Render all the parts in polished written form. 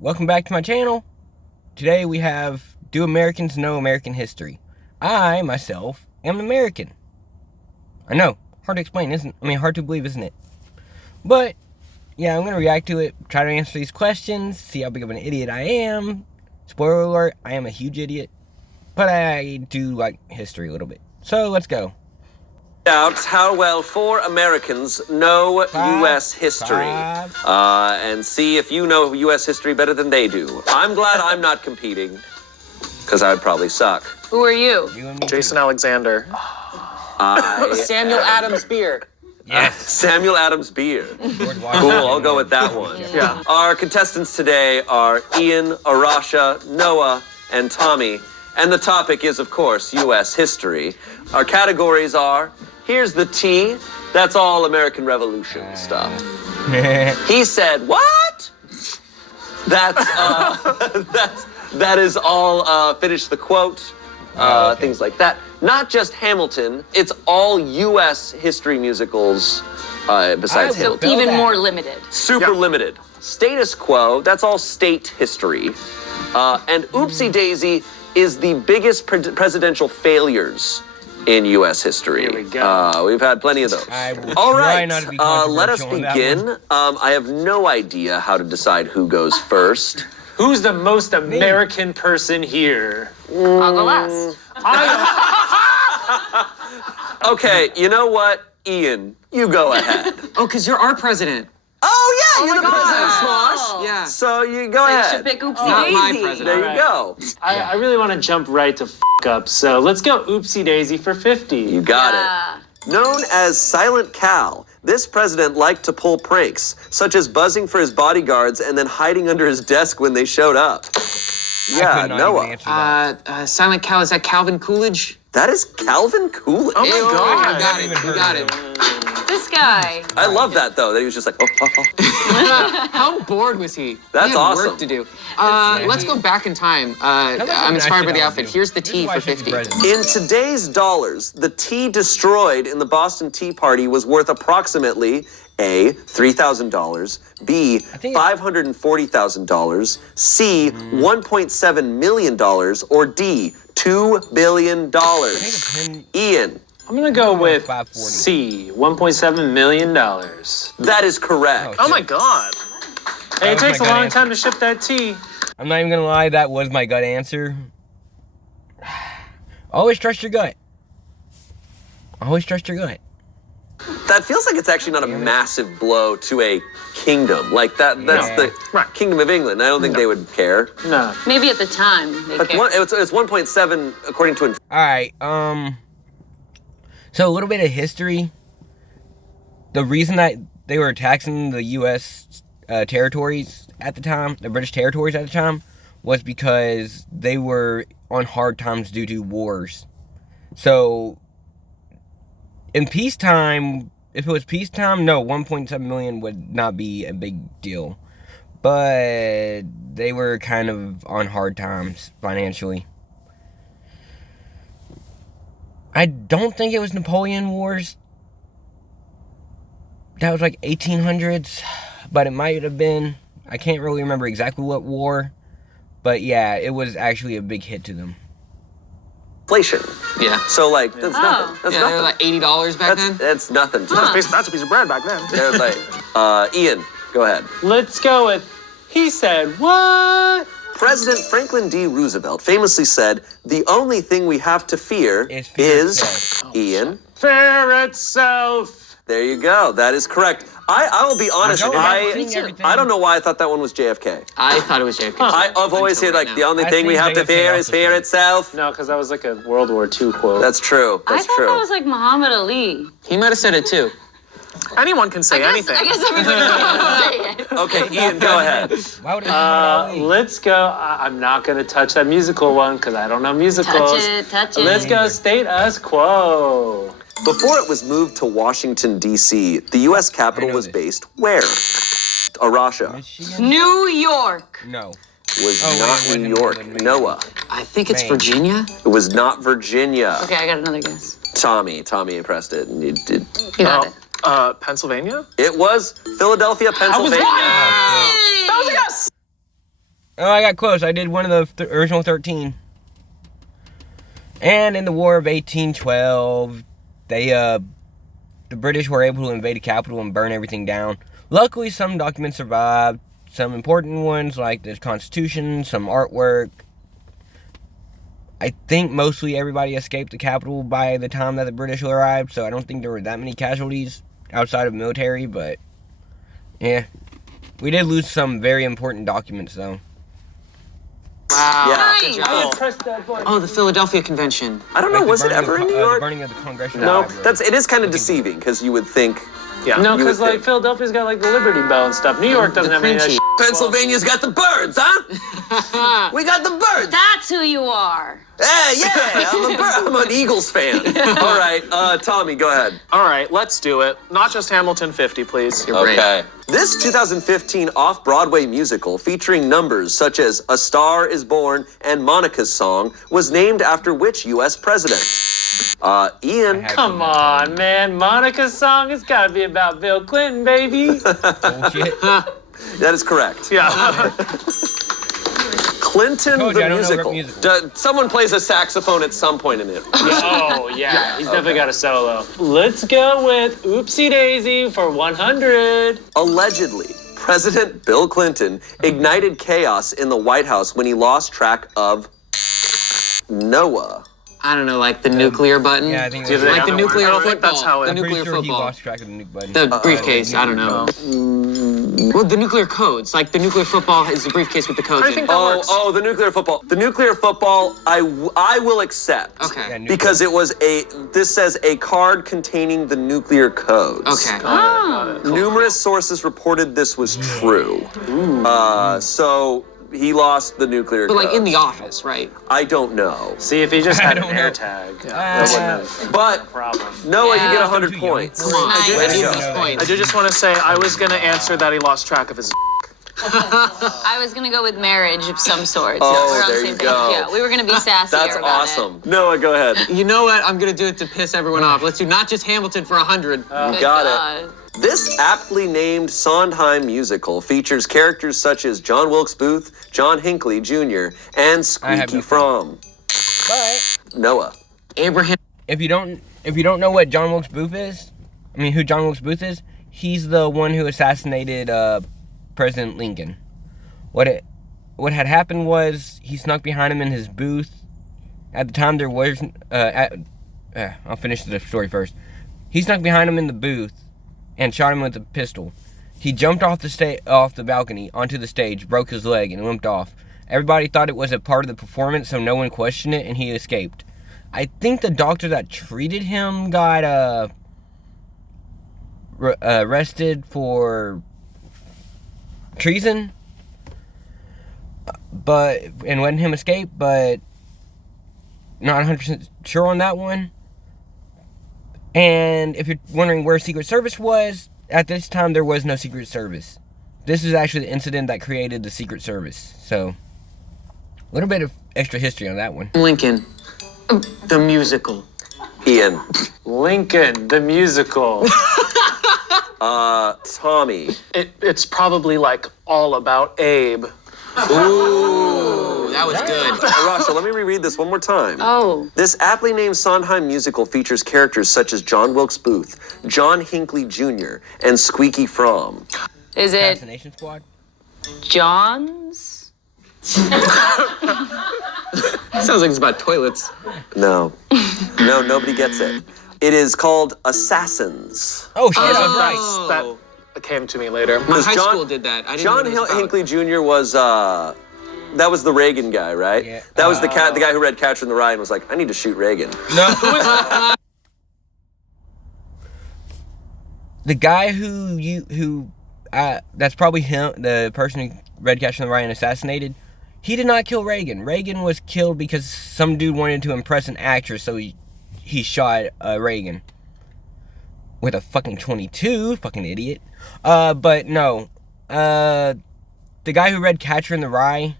Welcome back to my channel. Today we have Do Americans Know American History? I, myself, am an American. I know, hard to explain, hard to believe, isn't it? But, yeah, I'm going to react to it, try to answer these questions, see how big of an idiot I am. Spoiler alert, I am a huge idiot. But I do like history a little bit. So, let's go. Out how well 4 Americans know U.S. history, and see if you know U.S. history better than they do. I'm glad I'm not competing, because I would probably suck. Who are you? Jason Alexander. Samuel Adams Beer. Yes. Samuel Adams Beer. Cool, I'll go with that one. Yeah. Our contestants today are Ian, Arasha, Noah, and Tommy. And the topic is, of course, U.S. history. Our categories are, here's the T, that's all American Revolution stuff. He said, what? That is all, finish the quote, things like that. Not just Hamilton, it's all U.S. history musicals besides So Hamilton. even more limited. Super limited. Status quo, that's all state history. And Oopsie Daisy is the biggest presidential failures in U.S. history. Here we go. We've had plenty of those. All right, not to be let us controversial on that begin. I have no idea how to decide who goes first. Who's the most American person here? I'll go last. Okay, you know what? Ian, you go ahead. Oh, because you're our president. Oh, yeah, you're the God. president, Smosh. Yeah. So you go You ahead. should pick Oopsie Not Daisy. my president. There you go. I really want to jump right to up, so let's go Oopsie Daisy for 50. You got it. Yeah. Known as Silent Cal, this president liked to pull pranks, such as buzzing for his bodyguards and then hiding under his desk when they showed up. Yeah, Noah. Silent Cal, is that Calvin Coolidge? That is Calvin Coolidge. Oh my God, I you got it. This guy. I love that, though, that he was just like, oh. How bored was he? That's he had awesome. work to do. Let's go back in time. I'm inspired by the outfit. Here's the T for 50. In today's dollars, the tea destroyed in the Boston Tea Party was worth approximately A, $3,000, B, $540,000, C, $1.7 million, or D, $2 billion. Ian. I'm gonna go with 540. C, $1.7 million. That is correct. Oh my God. Hey, it was takes a my gut long answer. time to ship that tea. I'm not even gonna lie, that was my gut answer. Always trust your gut. Always trust your gut. That feels like it's actually not a massive blow to a kingdom. Like that's the Kingdom of England. I don't think they would care. No. Maybe at the time they But cared. it's 1.7 according to Alright, so a little bit of history. The reason that they were taxing the U.S. territories at the time, the British territories at the time, was because they were on hard times due to wars. So, in peacetime, if it was peacetime, no, 1.7 million would not be a big deal. But they were kind of on hard times financially. I don't think it was Napoleon Wars. That was like 1800s, but it might have been. I can't really remember exactly what war, but yeah, it was actually a big hit to them. inflation. Yeah. So like that's nothing. That's Yeah, they nothing. were like $80 back then. That's nothing. That's a piece of bread back then. They're like, Ian, go ahead. Let's go with, he said, what? President Franklin D. Roosevelt famously said, "The only thing we have to fear Is fear is itself." Ian." Fear itself. There you go. That is correct. I will be honest. I don't know why I thought that one was JFK. I thought it was JFK. I've always said like the only I thing we think have to JFK fear is also fear said- itself. No, because that was like a World War II quote. That's true. I That's thought true. that was like Muhammad Ali. He might have said it too. Anyone can say anything. I guess everybody can say it. Okay, Ian, go ahead. Why would it be Let's go. I'm not going to touch that musical one because I don't know musicals. Touch it. Let's go status quo. Before it was moved to Washington, D.C., the U.S. Capitol was based where? Arasha. Michigan? New York. No. Was Oh, not wait, New wasn't York. Michigan. Noah. I think it's Maine. Virginia. It was not Virginia. Okay, I got another guess. Tommy pressed it, and you did. You got it. Pennsylvania? It was Philadelphia, Pennsylvania. Oh, That was a guess. Oh, I got close. I did one of the original 13. And in the War of 1812, the British were able to invade the capital and burn everything down. Luckily, some documents survived. Some important ones, like the Constitution, some artwork. I think mostly everybody escaped the capital by the time that the British arrived, so I don't think there were that many casualties outside of military, but yeah. We did lose some very important documents, though. Wow. Yeah. Good I job. pressed that button. Oh, the Philadelphia Convention. I don't know, Like the was it burning ever of in the- New The York? burning of the Congressional No, Library. it is kind of deceiving because you would think. Yeah. You No, would because like think. Philadelphia's got like the Liberty Bell and stuff. New York doesn't have any of that Crunchy. shit. Pennsylvania's got the birds, huh? We got the birds. That's who you are. Hey, yeah, I'm an Eagles fan. All right, Tommy, go ahead. All right, let's do it. Not just Hamilton 50, please. You're brave. Okay. This 2015 off-Broadway musical featuring numbers such as A Star is Born and Monica's Song was named after which U.S. president? Ian. Come on, man. Monica's song has got to be about Bill Clinton, baby. Bullshit. That is correct. Yeah. Clinton Told you, the I don't know musical. rap musical. Someone plays a saxophone at some point in it. Oh, yeah. He's definitely got a solo. Let's go with Oopsie Daisy for 100. Allegedly, President Bill Clinton ignited chaos in the White House when he lost track of Noah. I don't know, like the nuclear button? Yeah, I think Do they Like have the the nuclear word? I don't football. think that's how it- The I'm pretty nuclear sure he football. lost track of the nuke button. The briefcase, I don't know. Well, the nuclear codes. Like the nuclear football is the briefcase with the codes How do in you it. think that works? The nuclear football. The nuclear football, I will accept. Okay. Yeah, nuke Because button. this says a card containing the nuclear codes. Okay. Oh. Numerous sources reported this was true. So he lost the nuclear But like in the codes. office, right? I don't know. See, if he just had an don't air know. tag, that wouldn't have But been a problem. Noah, you get Yeah. 100 Too young. points. Come on. Nice. I Way to need go. these points. I do just want to say I was going to answer that he lost track of his. I was gonna go with marriage of some sort. Oh, We're on there the you same go. page. Yeah, we were gonna be sassy That's about awesome. Noah, go ahead. You know what? I'm gonna do it to piss everyone off. Let's do not just Hamilton for 100. it. Good Got God. it. This aptly named Sondheim musical features characters such as John Wilkes Booth, John Hinckley Jr., and I have Squeaky no Fromm. But Noah. Abraham. if you don't know what John Wilkes Booth is, who John Wilkes Booth is, he's the one who assassinated President Lincoln. What had happened was he snuck behind him in his booth. At the time, there was I'll finish the story first. He snuck behind him in the booth and shot him with a pistol. He jumped off the balcony onto the stage, broke his leg, and limped off. Everybody thought it was a part of the performance, so no one questioned it, and he escaped. I think the doctor that treated him got arrested for treason, and letting him escape, but not 100% sure on that one. And if you're wondering where Secret Service was, at this time there was no Secret Service. This is actually the incident that created the Secret Service. So, a little bit of extra history on that one. Lincoln. The musical. Ian. Lincoln, the musical. Tommy. It's probably like all about Abe. Ooh, that was good. Rasha, let me reread this one more time. Oh. This aptly named Sondheim musical features characters such as John Wilkes Booth, John Hinckley Jr., and Squeaky Fromm. Is it Assassination Squad? John's? Sounds like it's about toilets. No. No, nobody gets it. It is called Assassins. Oh shit, that's right. That came to me later. My Because high John- school did that. I didn't John know what it was about. Hinckley Jr. was, that was the Reagan guy, right? Yeah. That was the guy who read Catcher in the Rye and was like, I need to shoot Reagan. No. The guy that's probably him, the person who read Catcher in the Rye and assassinated. He did not kill Reagan. Reagan was killed because some dude wanted to impress an actress, so he shot Reagan with a fucking .22, fucking idiot. But no, the guy who read Catcher in the Rye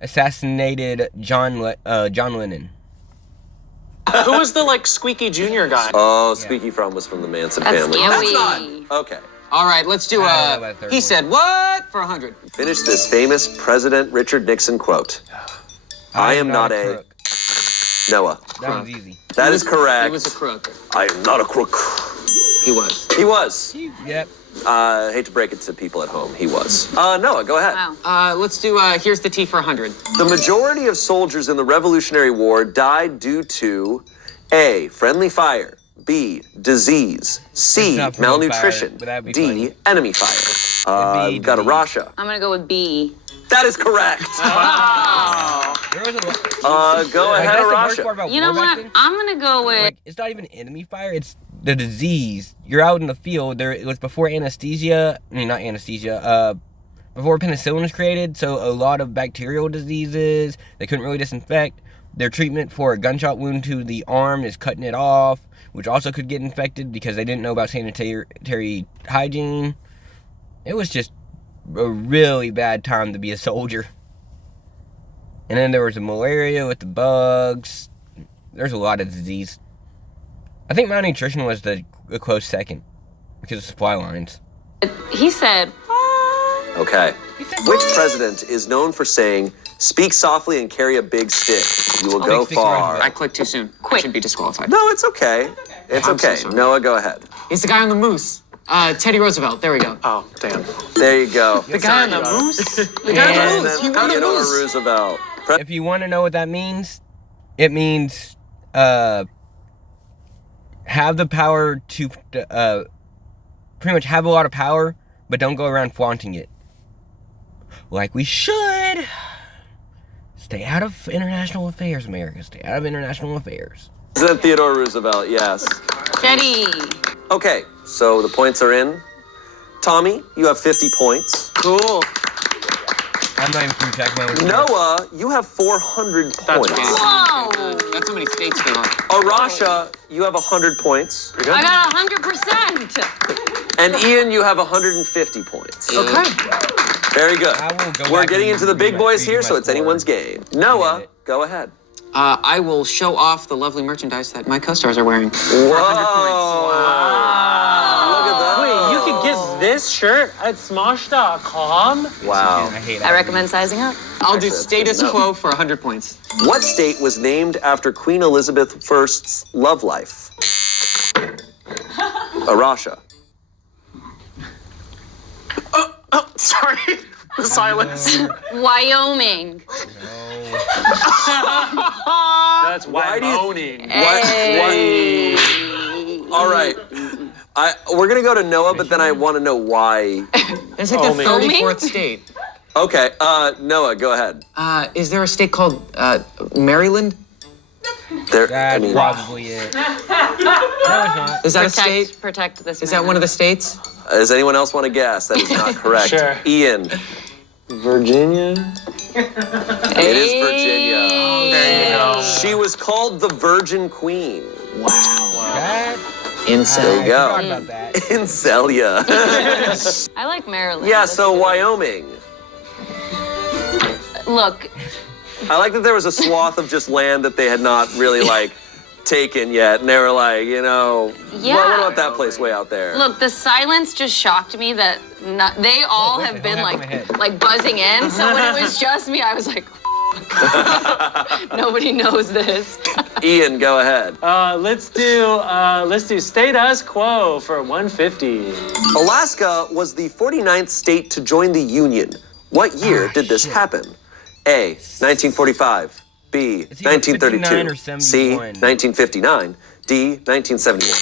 assassinated John Lennon. Who was the like squeaky junior guy? Oh, Squeaky Fromm was from the Manson That's family. scary. That's not. Okay. All right, let's do I don't know about the third he one. said what for 100? Finish this famous President Richard Nixon quote. I am not a crook. Noah. That one's easy. That is correct. He was a crook. I am not a crook. He was. He was. Yep. Hate to break it to people at home. He was. Noah, go ahead. Wow. Let's do here's the T for 100. The majority of soldiers in the Revolutionary War died due to A, friendly fire, B, disease, C, It's not friendly malnutrition, fire, but that'd be D, funny. enemy fire. It'd be We've got a disease. Rasha. I'm gonna go with B. That is correct. There was a Go like, ahead, that's the worst Rasha. part about You war know back what? then. I'm gonna go with. Like, it's not even enemy fire, it's the disease. You're out in the field. It was before anesthesia. I mean, not anesthesia. Before penicillin was created, so a lot of bacterial diseases, they couldn't really disinfect. Their treatment for a gunshot wound to the arm is cutting it off, which also could get infected because they didn't know about sanitary hygiene. It was just a really bad time to be a soldier. And then there was the malaria with the bugs. There's a lot of disease. I think malnutrition was a close second because of supply lines. He said. Okay. Which president is known for saying, speak softly and carry a big stick? You will go Big stick far. Roosevelt. I clicked too soon. Quick. Should be disqualified. No, it's okay. It's I'm so okay. sorry. Noah, go ahead. He's the guy on the moose. Teddy Roosevelt. There we go. Oh, damn. There you go. The guy on the moose? The guy on the Yes. moose. He won the Theodore moose. Roosevelt. If you want to know what that means, it means have the power to pretty much have a lot of power, but don't go around flaunting it. Like we should. Stay out of international affairs, America. Stay out of international affairs. President Theodore Roosevelt, yes. Teddy. Okay, so the points are in. Tommy, you have 50 points. Cool. I'm not even through check mode. Noah, you have 400 points. good. Whoa. That's how many states there are. Arasha, you have 100 points. I got 100%. And Ian, you have 150 points. Okay. Very good. I will go We're back getting and into the big redo boys my here, so it's score. anyone's game. Noah, it. go ahead. I will show off the lovely merchandise that my co-stars are wearing. Whoa. Look at that. Wait, you could get this shirt at Smosh.com? Wow. I hate I recommend sizing up. I'll do Actually, that's status good to know. quo for 100 points. What state was named after Queen Elizabeth I's love life? Arasha. Sorry. The silence. Wyoming. That's Why do you- Wyoming. Hey. All right. We're going to go to Noah, but then I want to know why. That's like the Wyoming. 34th state. Okay, Noah, go ahead. Is there a state called Maryland? There, That's probably it. No, it's not. Is that a state? Protect this. Is that one of the states? Does anyone else want to guess? That is not correct. Sure. Ian, Virginia? it is Virginia. There you go. She was called the Virgin Queen. That, Insane. There you go. I forgot about that. In Celia. I like Maryland. Yeah, That's so good. Wyoming. Look, I like that there was a swath of just land that they had not really taken yet, and they were like, Yeah. what about that place way out there? look, the silence just shocked me that they all what have the been hell happened to my like buzzing in. So when it was just me, I was like, nobody knows this. Ian, go ahead. Let's do status quo for 150. Alaska was the 49th state to join the Union. What year did this happen? A, 1945. B, It's either 59 1932. or C, 71. 1959. D, 1971.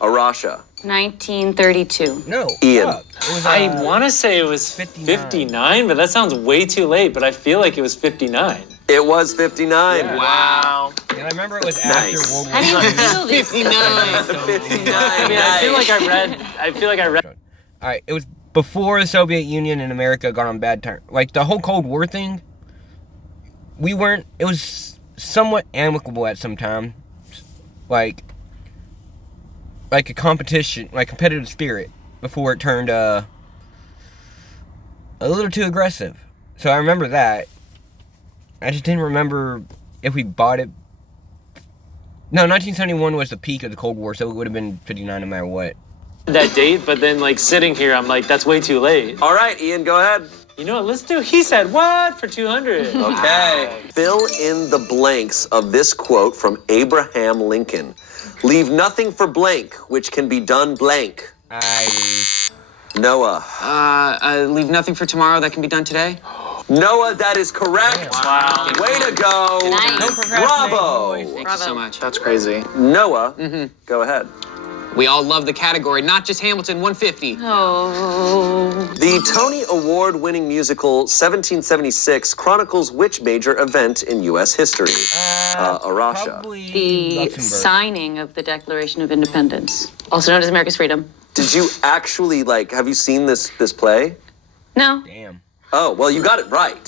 Arasha. 1932. No. Ian. fuck. It was, I want to say it was 59. 59, but that sounds way too late, but I feel like it was 59. It was 59. Yeah. Wow. And I remember it was Nice. after World War How do you II. feel these? 59. 59. I mean, I feel like I read. All right, it was before the Soviet Union and America got on bad terms. Like the whole Cold War thing, it was somewhat amicable at some time. Like a competition, like competitive spirit before it turned a little too aggressive. So I remember that. I just didn't remember if we bought it. No, 1971 was the peak of the Cold War, so it would have been 59 no matter what. that date, but then like sitting here, I'm like, that's way too late. All right, Ian, go ahead. You know what? Let's do. He said what for 200? Okay. Fill in the blanks of this quote from Abraham Lincoln. Leave nothing for blank, which can be done blank. Noah. Leave nothing for tomorrow that can be done today. Noah, that is correct. Wow. Way to go. Nice. Bravo. Thank you so much. That's crazy. Noah, go ahead. We all love the category, not just Hamilton 150. Oh. The Tony Award-winning musical 1776 chronicles which major event in U.S. history? Arasha. Probably The Luxembourg. signing of the Declaration of Independence, also known as America's freedom. Did you actually, have you seen this play? No, Damn. Oh, well, you got it right.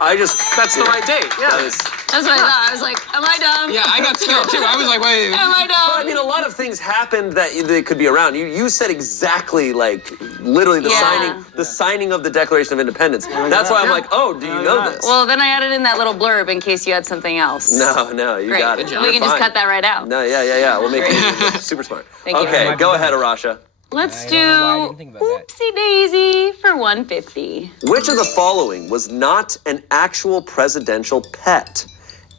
That's the right date. Yeah. that's what I thought. I was like, am I dumb? Yeah, I got scared too. I was like, wait. Am I dumb? I mean, a lot of things happened that they could be around. You said exactly, literally the signing of the Declaration of Independence. That's why I'm like, oh, do you know this? Well, then I added in that little blurb in case you had something else. No, you Great. got it. We You're can just fine. cut that right out. No, yeah. We'll make it super smart. Thank you. Okay, go ahead, Arasha. Let's I do don't know why I didn't think about that. Oopsie Daisy for 150. Which of the following was not an actual presidential pet?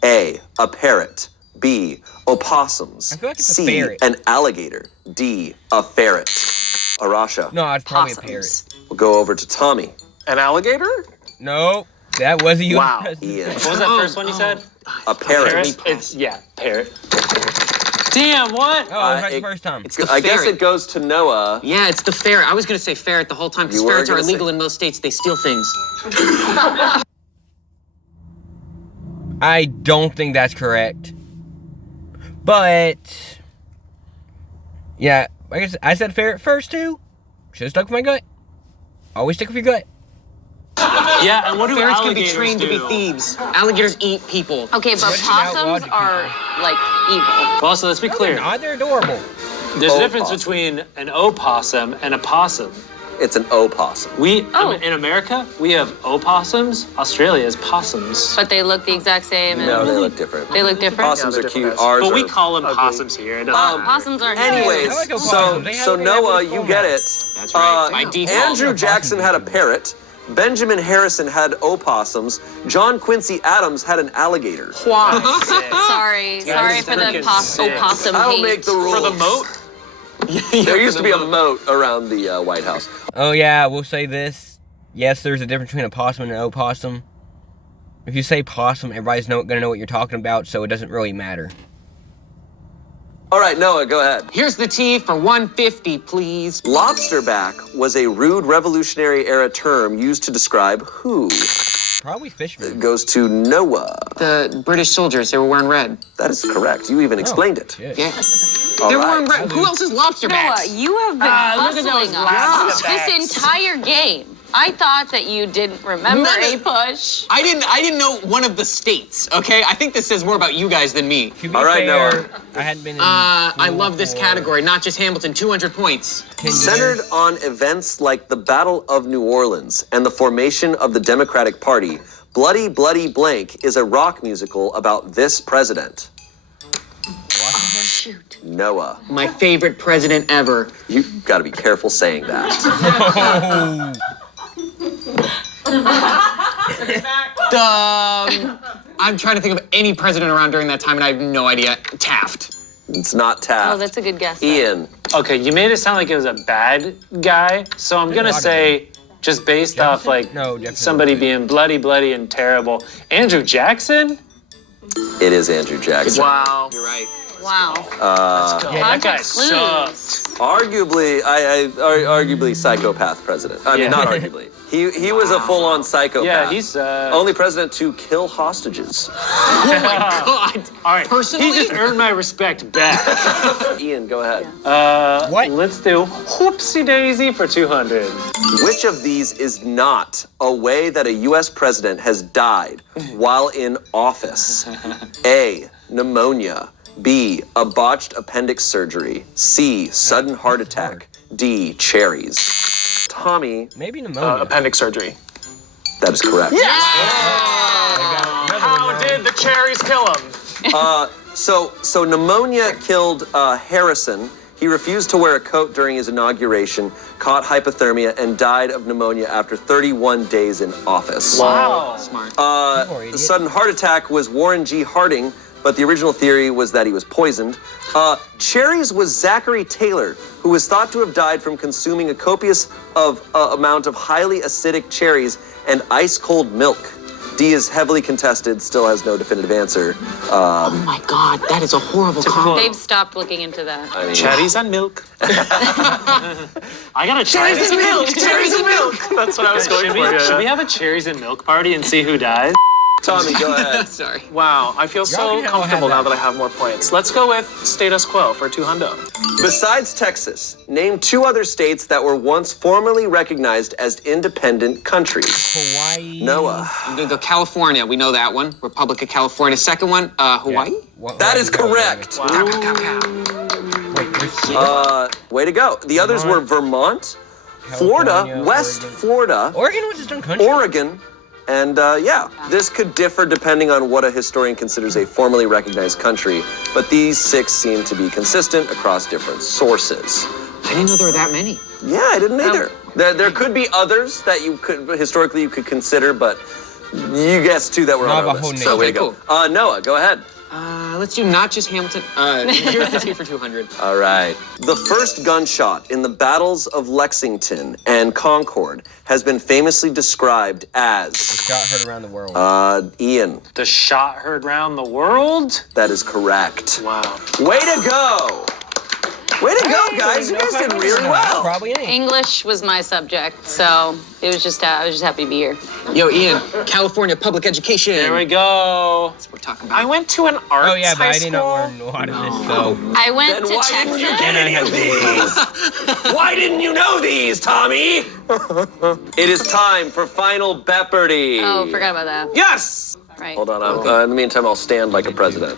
A, a parrot. B, opossums. I feel like it's a C, ferret. an alligator. D, a ferret. Arasha. No, it's probably a Possums. parrot. We'll go over to Tommy. An alligator? No, that was a U.S. Wow. president. Ian. What was that first one you said? A parrot. Parrot? It's parrot. Damn, what? Oh, it was right it- the first time. It's the I guess ferret. it goes to Noah. Yeah, it's the ferret. I was gonna say ferret the whole time because You were ferrets are gonna say- illegal in most states. They steal things. I don't think that's correct. But yeah, I guess I said ferret first too. Should have stuck with my gut. Always stick with your gut. Yeah, and what do Ferrets can be alligators trained to be do? thieves. Alligators eat people. Okay, but What about possums logic are like evil. Also, let's be clear. They're adorable. There's a difference Opossum. between an opossum and a possum. It's an opossum. Oh. In America, we have opossums. Australia has possums. But they look the exact same. And No, they look different. They look different. Possums Yeah, are they're cute. different. Ours But are. we call them possums here. It doesn't matter. Possums are Anyways, I like opossums. so They have so a Noah, little you get it. That's right. By default. Andrew Jackson had a parrot. Benjamin Harrison had opossums. John Quincy Adams had an alligator. Sorry for the freaking sick. opossum I don't hate. make the rules. For the moat? There used to be a moat around the White House. Oh yeah, we'll say this. Yes, there's a difference between a possum and an opossum. If you say possum, everybody's gonna know what you're talking about, so it doesn't really matter. All right, Noah, go ahead. Here's the tea for 150, please. Lobsterback was a rude Revolutionary era term used to describe who? Probably fishermen. Goes to Noah. The British soldiers, they were wearing red. That is correct. You even explained it. Shit. Yeah. All They're right. wearing red. Who else is lobster Noah, backs? you have been look at hustling those us lobster this entire game. I thought that you didn't remember None a of- push. I didn't know one of the states, okay? I think this says more about you guys than me. To be All right, fair, Noah. I hadn't been in I school love this for category, not just Hamilton, 200 points. 10 years. Centered on events like the Battle of New Orleans and the formation of the Democratic Party, Bloody Bloody Blank is a rock musical about this president. Washington? Shoot. Noah. My favorite president ever. You gotta be careful saying that. I'm trying to think of any president around during that time, and I have no idea. Taft. It's not Taft. Oh, that's a good guess. though. Ian. Okay, you made it sound like it was a bad guy, so I'm gonna say, just based off like No, Jefferson. somebody being bloody and terrible. Andrew Jackson? It is Andrew Jackson. Wow. You're right. Wow. Yeah, That guy Context clues. sucks. Arguably, arguably psychopath president. I mean, Yeah. not arguably. He was a full-on psychopath. Yeah, he's only president to kill hostages. Oh my God. all right. Personally? He just earned my respect back. Ian, go ahead. What? Let's do whoopsie daisy for 200. Which of these is not a way that a U.S. president has died while in office? A, pneumonia. B, a botched appendix surgery. C, sudden heart attack. D, cherries. Tommy, Maybe pneumonia. Appendix surgery. that is correct. How did the cherries kill him? So pneumonia killed Harrison. He refused to wear a coat during his inauguration, caught hypothermia, and died of pneumonia after 31 days in office. Wow. Smart. The sudden heart attack was Warren G. Harding, but the original theory was that he was poisoned. Cherries was Zachary Taylor, who was thought to have died from consuming a copious amount of highly acidic cherries and ice-cold milk. D is heavily contested, still has no definitive answer. Oh my God, that is a horrible comment. They've stopped looking into that. I mean, Cherries and milk. I gotta try Cherries and milk. Cherries and milk. That's what I was going for. Should we have a cherries and milk party and see who dies? Tommy, go ahead. Sorry. Wow, I feel so can comfortable have now that. that I have more points. Let's go with status quo for 200. Besides Texas, name 2 other states that were once formally recognized as independent countries. Hawaii. Noah. I'm gonna go California. We know that one. Republic of California. Second one, Hawaii. That is correct. Cow, cow, cow, cow. Wait, there's Way to go. The others were Vermont, Florida, California, West Oregon. Florida, Oregon was its own country. Oregon, and yeah. This could differ depending on what a historian considers a formally recognized country, but these 6 seem to be consistent across different sources. I didn't know there were that many. Yeah, I didn't either. There could be others that you could historically you could consider, but you guessed 2 that were on our Navajo list. So way to Nation. go. Noah, go ahead. Let's do not just Hamilton. Here's the T for 200. All right. The first gunshot in the battles of Lexington and Concord has been famously described as Shot heard around the world. Ian. The shot heard round the world? That is correct. Wow. Way to go! Way to go, guys! You guys did really well. Probably ain't. English was my subject, so it was just I was just happy to be here. Yo, Ian, California public education. There we go. That's what we're talking about. I went to an arts Oh yeah, but high I did not school. learn a lot of this, so. I went Then to why didn't you Texas. get any of these? Why didn't you know these, Tommy? It is time for Final Jeopardy. Oh, forgot about that. Yes. Right. Hold on. In the meantime, I'll stand like a president.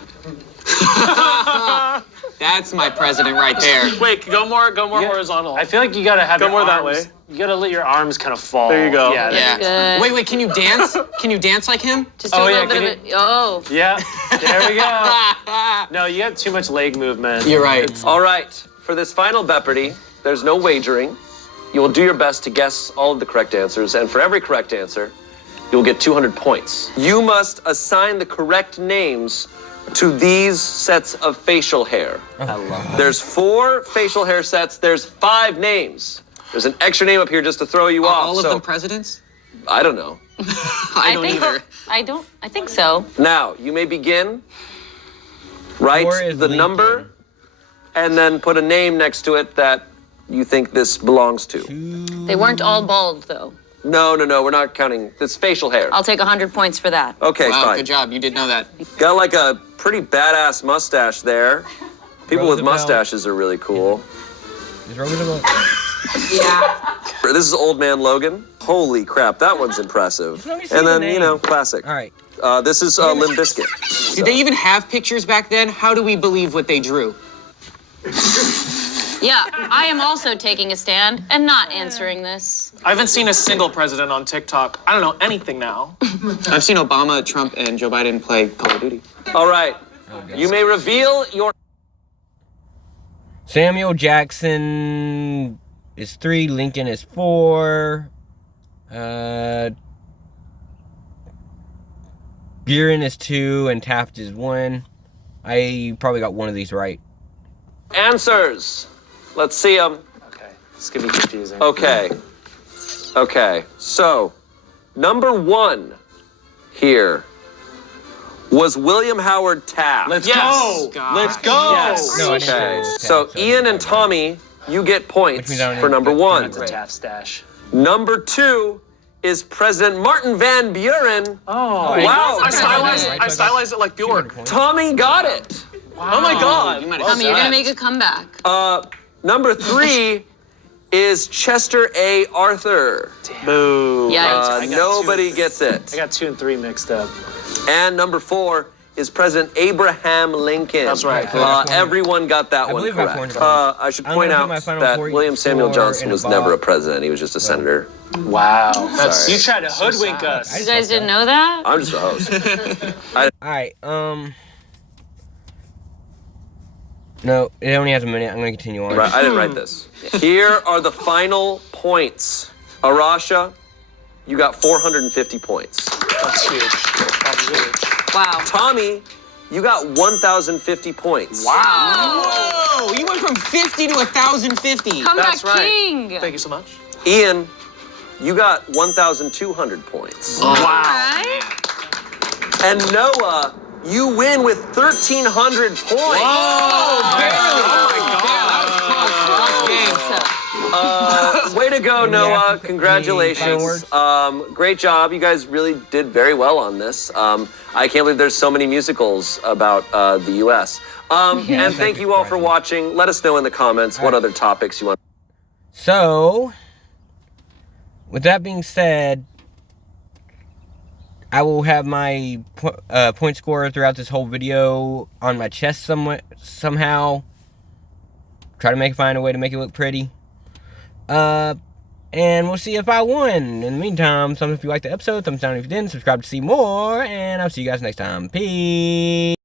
That's my president right there. Wait, go more horizontal. I feel like you gotta have Go your more that arms- way. You gotta let your arms kind of fall. There you go. Yeah. Yeah. Good. Wait, can you dance? Can you dance like him? Just do Oh, a yeah, little bit of it. Oh. Yeah. There we go. No, you have too much leg movement. You're right. All right. For this Final Jeopardy, there's no wagering. You will do your best to guess all of the correct answers, and for every correct answer, you will get 200 points. You must assign the correct names to these sets of facial hair. There's 4 facial hair sets. There's 5 names. There's an extra name up here just to throw you off. All of so them presidents? I don't know. I don't think either. I think so. Now you may begin. 4 Write is the Lincoln. number, and then put a name next to it that you think this belongs to. They weren't all bald though. No, we're not counting. It's facial hair. I'll take 100 points for that. Okay, Wow, fine. good job. You did know that. Got like a pretty badass mustache there. People with Roosevelt. mustaches are really cool. Is Roosevelt? Yeah. This is Old Man Logan. Holy crap, that one's impressive. Let me see And the then, name. classic. All right. This is Limp Bizkit. Did they even have pictures back then? How do we believe what they drew? Yeah, I am also taking a stand and not answering this. I haven't seen a single president on TikTok. I don't know anything now. I've seen Obama, Trump, and Joe Biden play Call of Duty. All right. You may reveal your... Samuel Jackson is 3. Lincoln is 4. Buren is 2, and Taft is 1. I probably got one of these right. answers. Let's see them. Okay. This could be confusing. Okay. So, number 1 here was William Howard Taft. Let's Yes. go. God. Let's go. Yes. No, I didn't Okay. say it was So, Taft, Ian and I Tommy, you get points Which means I don't for need- number that's 1. That's a Taft stash. Number 2 is President Martin Van Buren. Oh. Wow. I stylized it like Bjork. Tommy got it. Oh my God. You might have Tommy, you're said gonna that. make a comeback. Number 3 is Chester A. Arthur. Boo. Yikes. I got Nobody two. gets I it. got 2 and 3 mixed up. And number 4 is President Abraham Lincoln. That's right. Everyone got that I one believe I got correct. 400. I should I'm point gonna out put my final that score William Samuel Johnson in a was never a box. president. He was just a senator. Wow. Sorry. You tried to hoodwink us. You guys didn't know that? I'm just a host. All right. No, it only has a minute. I'm going to continue on. Right, I didn't write this. Here are the final points. Arasha, you got 450 points. That's huge. That's huge. Wow. Tommy, you got 1,050 points. Whoa! You went from 50 to 1,050. Comeback That's right. king. Thank you so much. Ian, you got 1,200 points. All right. And Noah, you win with 1,300 points. Way to go, Noah. Congratulations. Great job. You guys really did very well on this. I can't believe there's so many musicals about the U.S. And thank you all for watching. Let us know in the comments what other topics you want. So, with that being said, I will have my point score throughout this whole video on my chest somehow. Try to find a way to make it look pretty. And we'll see if I won. In the meantime, thumbs up if you liked the episode, thumbs down if you didn't, subscribe to see more, and I'll see you guys next time. Peace.